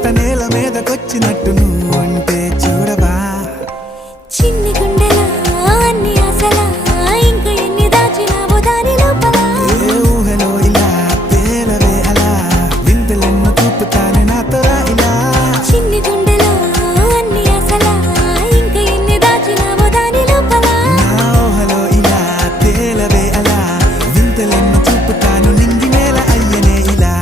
మంట నేల మీదకొచ్చినట్టు నువ్వు అంటే చూడవా చిన్ని గుండెలా అన్ని ఆశలా ఇంకా ఎన్ని దాచినావో దాని లోపల ఏ ఊహలో ఇలా తేలవే అలా వింతలెన్నో చూపుతానే నాతో రా ఇలా చిన్ని గుండెలో అన్ని ఆశలా ఇంకా ఎన్ని దాచినావో దాని లోపల నా ఊహలో ఇలా తేలవే అలా వింతలెన్నో చూపుతాను నింగి నేల అయ్యనే ఇలా